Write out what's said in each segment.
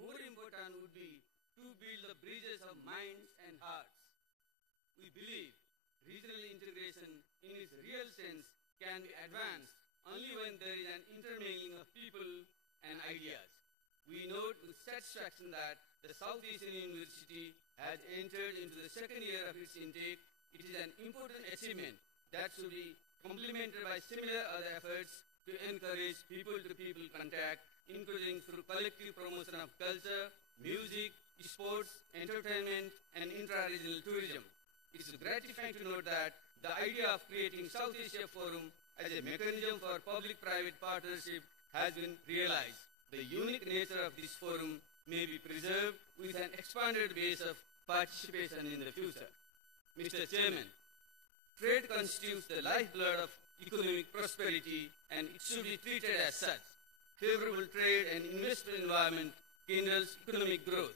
more important would be to build the bridges of minds and hearts. We believe regional integration in its real sense can be advanced only when there is an intermingling of people and ideas. We note with satisfaction that the South Asian University has entered into the second year of its intake. It is an important achievement that should be complemented by similar other efforts to encourage people-to-people contact, including through collective promotion of culture, music, sports, entertainment, and intra-regional tourism. It is gratifying to note that the idea of creating South Asia Forum as a mechanism for public-private partnership has been realized. The unique nature of this forum may be preserved with an expanded base of participation in the future. Mr. Chairman, trade constitutes the lifeblood of economic prosperity, and it should be treated as such. Favorable trade and investment environment kindles economic growth,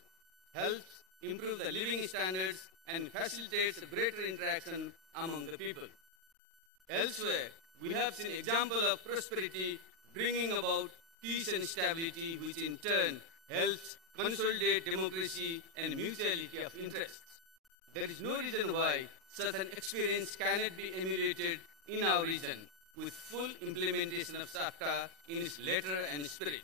helps improve the living standards, and facilitates greater interaction among the people. Elsewhere, we have seen examples of prosperity bringing about peace and stability, which in turn helps consolidate democracy and mutuality of interests. There is no reason why such an experience cannot be emulated in our region with full implementation of SAFTA in its letter and spirit.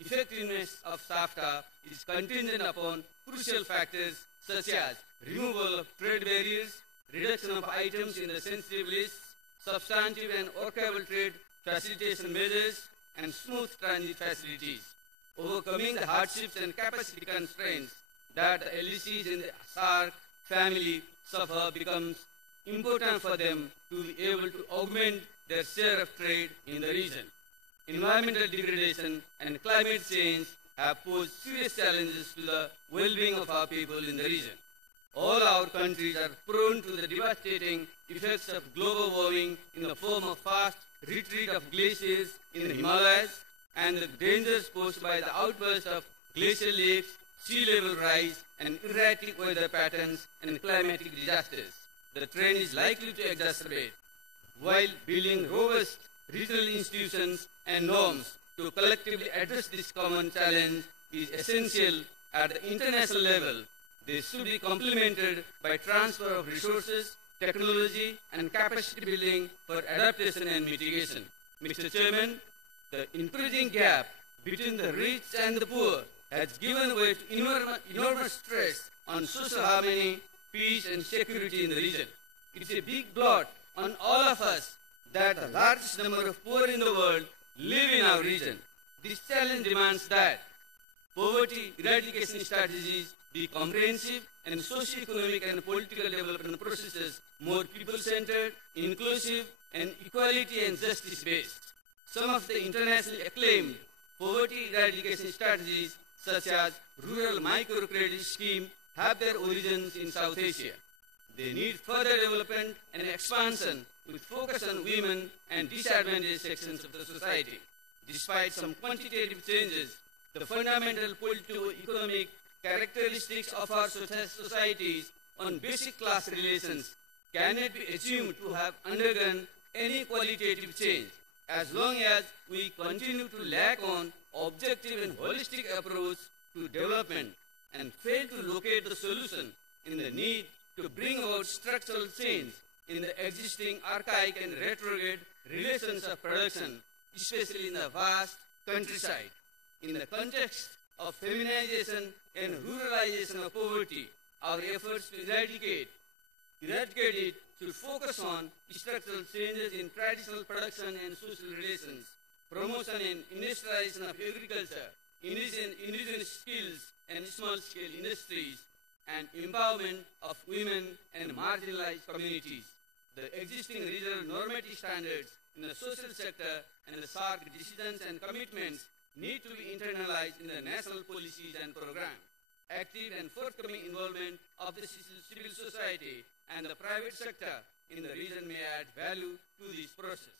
Effectiveness of SAFTA is contingent upon crucial factors such as removal of trade barriers, reduction of items in the sensitive lists, substantive and workable trade facilitation measures, and smooth transit facilities. Overcoming the hardships and capacity constraints that the LDCs in the SAARC family suffer becomes important for them to be able to augment their share of trade in the region. Environmental degradation and climate change have posed serious challenges to the well-being of our people in the region. All our countries are prone to the devastating effects of global warming in the form of fast retreat of glaciers in the Himalayas and the dangers posed by the outburst of glacial lakes, sea level rise, and erratic weather patterns and climatic disasters. The trend is likely to exacerbate. While building robust regional institutions and norms to collectively address this common challenge is essential at the international level, they should be complemented by transfer of resources, technology, and capacity building for adaptation and mitigation. Mr. Chairman, the increasing gap between the rich and the poor has given way to enormous stress on social harmony, peace, and security in the region. It is a big blot on all of us that the largest number of poor in the world live in our region. This challenge demands that poverty eradication strategies be comprehensive and socio-economic and political development processes more people-centered, inclusive, and equality and justice-based. Some of the internationally acclaimed poverty eradication strategies, such as Rural Microcredit Scheme, have their origins in South Asia. They need further development and expansion with focus on women and disadvantaged sections of the society. Despite some quantitative changes, the fundamental politico-economic characteristics of our societies on basic class relations cannot be assumed to have undergone any qualitative change, as long as we continue to lack on objective and holistic approach to development and fail to locate the solution in the need to bring about structural change in the existing archaic and retrograde relations of production, especially in the vast countryside. In the context of feminization and ruralization of poverty, our efforts to eradicate it should focus on structural changes in traditional production and social relations, promotion and industrialization of agriculture, indigenous skills and small-scale industries, and empowerment of women and marginalized communities. The existing regional normative standards in the social sector and the SAARC decisions and commitments need to be internalized in the national policies and programs. Active and forthcoming involvement of the civil society and the private sector in the region may add value to this process.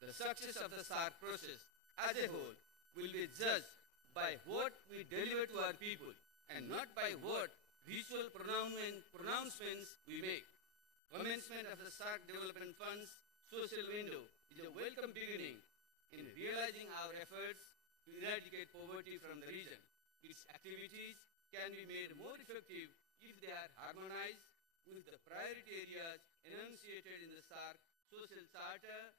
The success of the SAARC process as a whole will be judged by what we deliver to our people and not by what ritual pronouncements we make. Commencement of the SAARC Development Fund's social window is a welcome beginning in realizing our efforts to eradicate poverty from the region. Its activities can be made more effective if they are harmonized with the priority areas enunciated in the SAARC Social Charter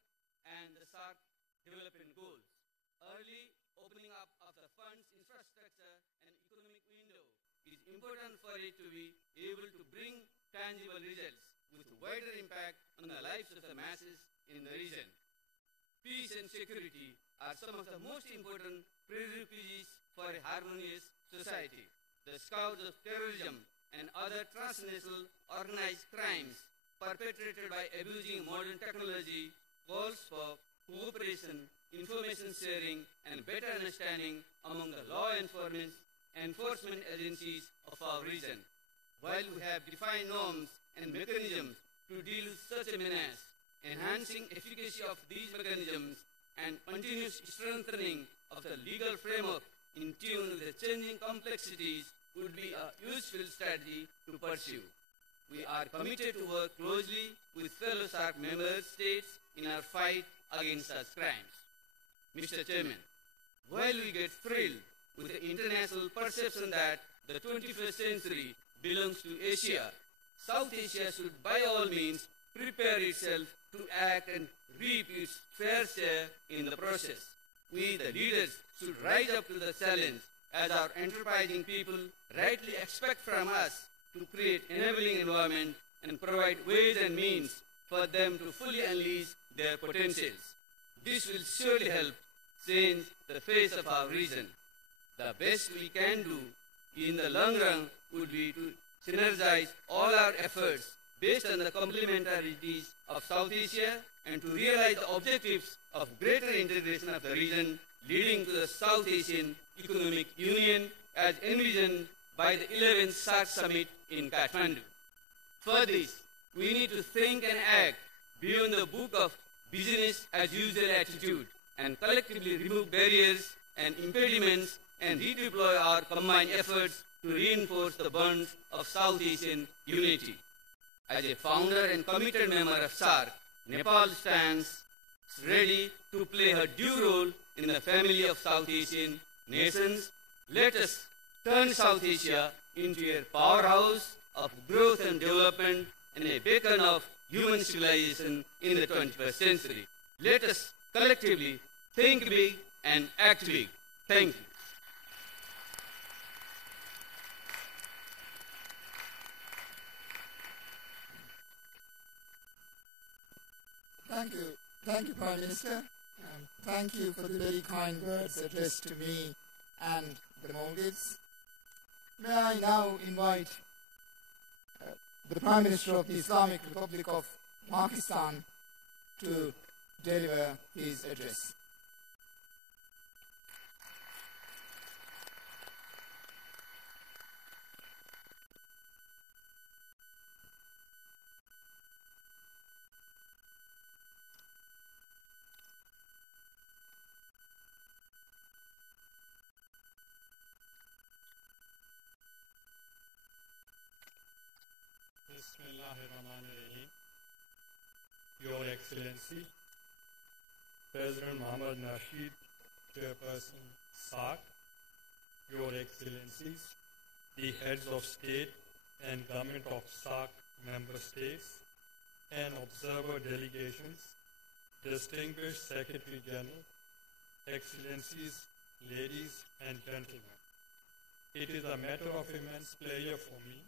and the SAARC Development Goals. Early opening up of the fund's infrastructure and economic window is important for it to be able to bring tangible results with wider impact on the lives of the masses in the region. Peace and security are some of the most important prerequisites for a harmonious society. The scouts of terrorism and other transnational organized crimes perpetrated by abusing modern technology calls for cooperation, information sharing, and better understanding among the law enforcement agencies of our region. While we have defined norms and mechanisms to deal with such a menace, enhancing efficacy of these mechanisms and continuous strengthening of the legal framework in tune with the changing complexities would be a useful strategy to pursue. We are committed to work closely with fellow SAARC member states in our fight against such crimes. Mr. Chairman, while we get thrilled with the international perception that the 21st century belongs to Asia, South Asia should by all means prepare itself to act and reap its fair share in the process. We, the leaders, should rise up to the challenge as our enterprising people rightly expect from us to create enabling environment and provide ways and means for them to fully unleash their potentials. This will surely help change the face of our region. The best we can do in the long run would be to synergize all our efforts based on the complementarities of South Asia and to realize the objectives of greater integration of the region leading to the South Asian Economic Union as envisioned by the 11th SAARC Summit in Kathmandu. For this, we need to think and act beyond the book of business as usual attitude and collectively remove barriers and impediments and redeploy our combined efforts to reinforce the bonds of South Asian unity. As a founder and committed member of SAARC, Nepal stands ready to play her due role in the family of South Asian nations. Let us turn South Asia into a powerhouse of growth and development and a beacon of human civilization in the 21st century. Let us collectively think big and act big. Thank you. Thank you, Prime Minister. And thank you for the very kind words addressed to me and the Maldives. May I now invite the Prime Minister of the Islamic Republic of Pakistan to deliver his address. Bismillahirrahmanirrahim. Your Excellency, President Muhammad Nasheed, Chairperson SAARC, Your Excellencies, the heads of state and government of SAARC member states and observer delegations, distinguished Secretary General, Excellencies, ladies and gentlemen. It is a matter of immense pleasure for me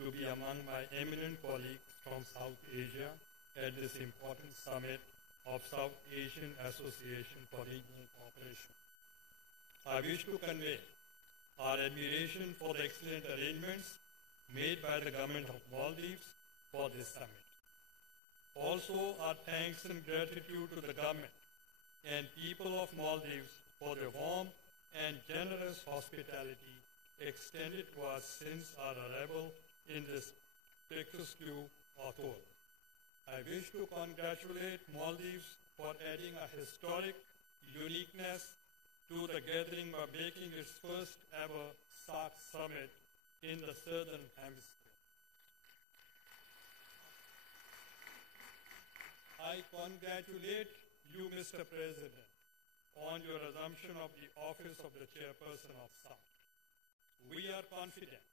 to be among my eminent colleagues from South Asia at this important summit of South Asian Association for Regional Cooperation. I wish to convey our admiration for the excellent arrangements made by the government of Maldives for this summit. Also, our thanks and gratitude to the government and people of Maldives for the warm and generous hospitality extended to us since our arrival in this picturesque atoll. I wish to congratulate Maldives for adding a historic uniqueness to the gathering by making its first ever SAARC summit in the Southern Hemisphere. I congratulate you, Mr. President, on your assumption of the office of the Chairperson of SAARC. We are confident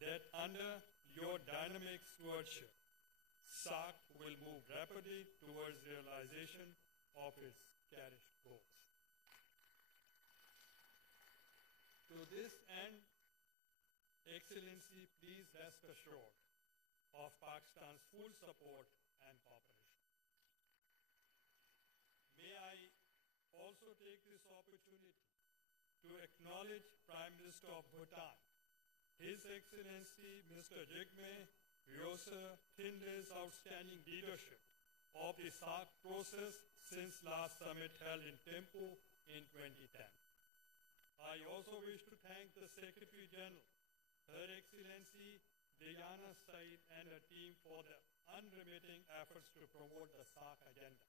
that under your dynamic stewardship, SAARC will move rapidly towards realization of its cherished goals. To this end, Excellency, please rest assured of Pakistan's full support and cooperation. May I also take this opportunity to acknowledge Prime Minister of Bhutan, His Excellency Mr. Jigme Khyosa Thinde's outstanding leadership of the SAARC process since last summit held in Thimphu in 2010. I also wish to thank the Secretary General, Her Excellency Diana Said, and her team for their unremitting efforts to promote the SAARC agenda.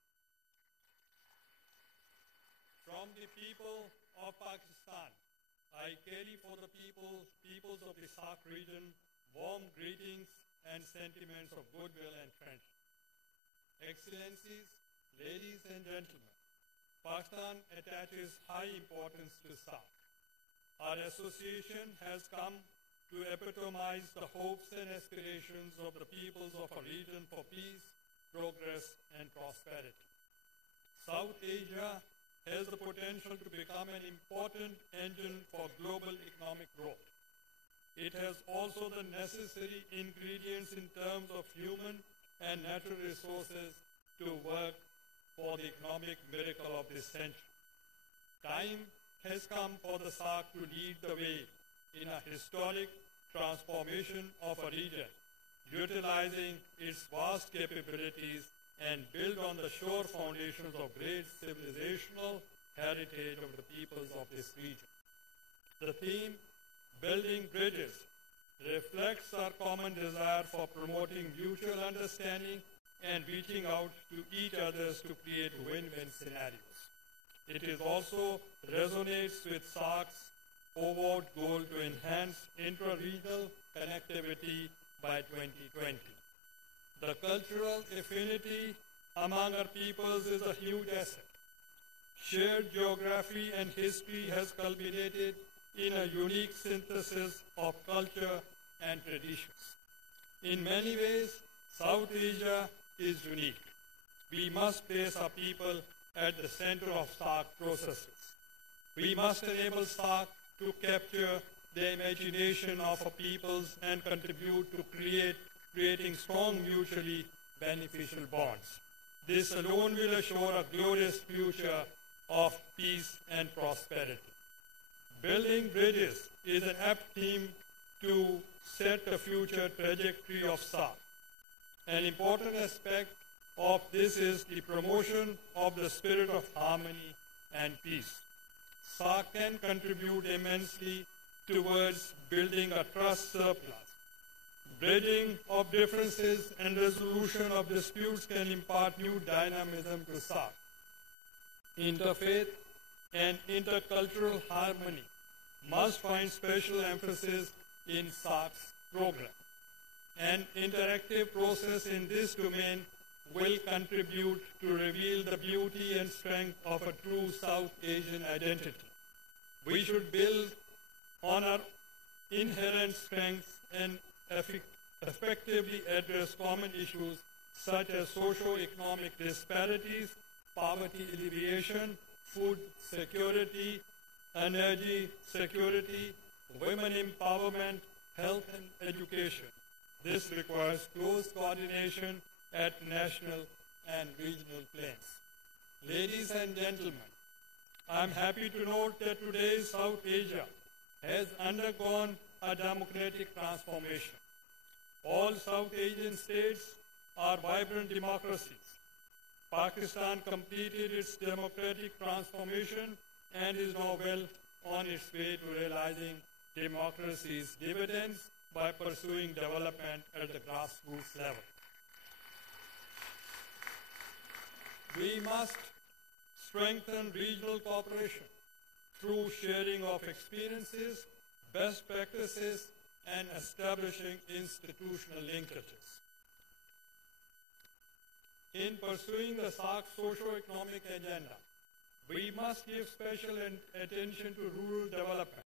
From the people of Pakistan, I carry for the peoples of the SAARC region warm greetings and sentiments of goodwill and friendship. Excellencies, ladies and gentlemen, Pakistan attaches high importance to SAARC. Our association has come to epitomize the hopes and aspirations of the peoples of our region for peace, progress, and prosperity. South Asia has the potential to become an important engine for global economic growth. It has also the necessary ingredients in terms of human and natural resources to work for the economic miracle of this century. Time has come for the SAARC to lead the way in a historic transformation of a region, utilizing its vast capabilities and build on the sure foundations of great civilizational heritage of the peoples of this region. The theme, Building Bridges, reflects our common desire for promoting mutual understanding and reaching out to each other to create win-win scenarios. It also resonates with SAARC's overt goal to enhance intra-regional connectivity by 2020. The cultural affinity among our peoples is a huge asset. Shared geography and history has culminated in a unique synthesis of culture and traditions. In many ways, South Asia is unique. We must place our people at the center of SAARC processes. We must enable SAARC to capture the imagination of our peoples and contribute to creating strong mutually beneficial bonds. This alone will assure a glorious future of peace and prosperity. Building bridges is an apt theme to set the future trajectory of SAARC. An important aspect of this is the promotion of the spirit of harmony and peace. SAARC can contribute immensely towards building a trust surplus. Bridging of differences and resolution of disputes can impart new dynamism to SAARC. Interfaith and intercultural harmony must find special emphasis in SAARC's program. An interactive process in this domain will contribute to reveal the beauty and strength of a true South Asian identity. We should build on our inherent strengths and effectively address common issues such as socio-economic disparities, poverty alleviation, food security, energy security, women empowerment, health and education. This requires close coordination at national and regional planes. Ladies and gentlemen, I am happy to note that today's South Asia has undergone a democratic transformation. All South Asian states are vibrant democracies. Pakistan completed its democratic transformation and is now well on its way to realizing democracy's dividends by pursuing development at the grassroots level. We must strengthen regional cooperation through sharing of experiences, best practices, and establishing institutional linkages. In pursuing the SAARC socio-economic agenda, we must give special attention to rural development.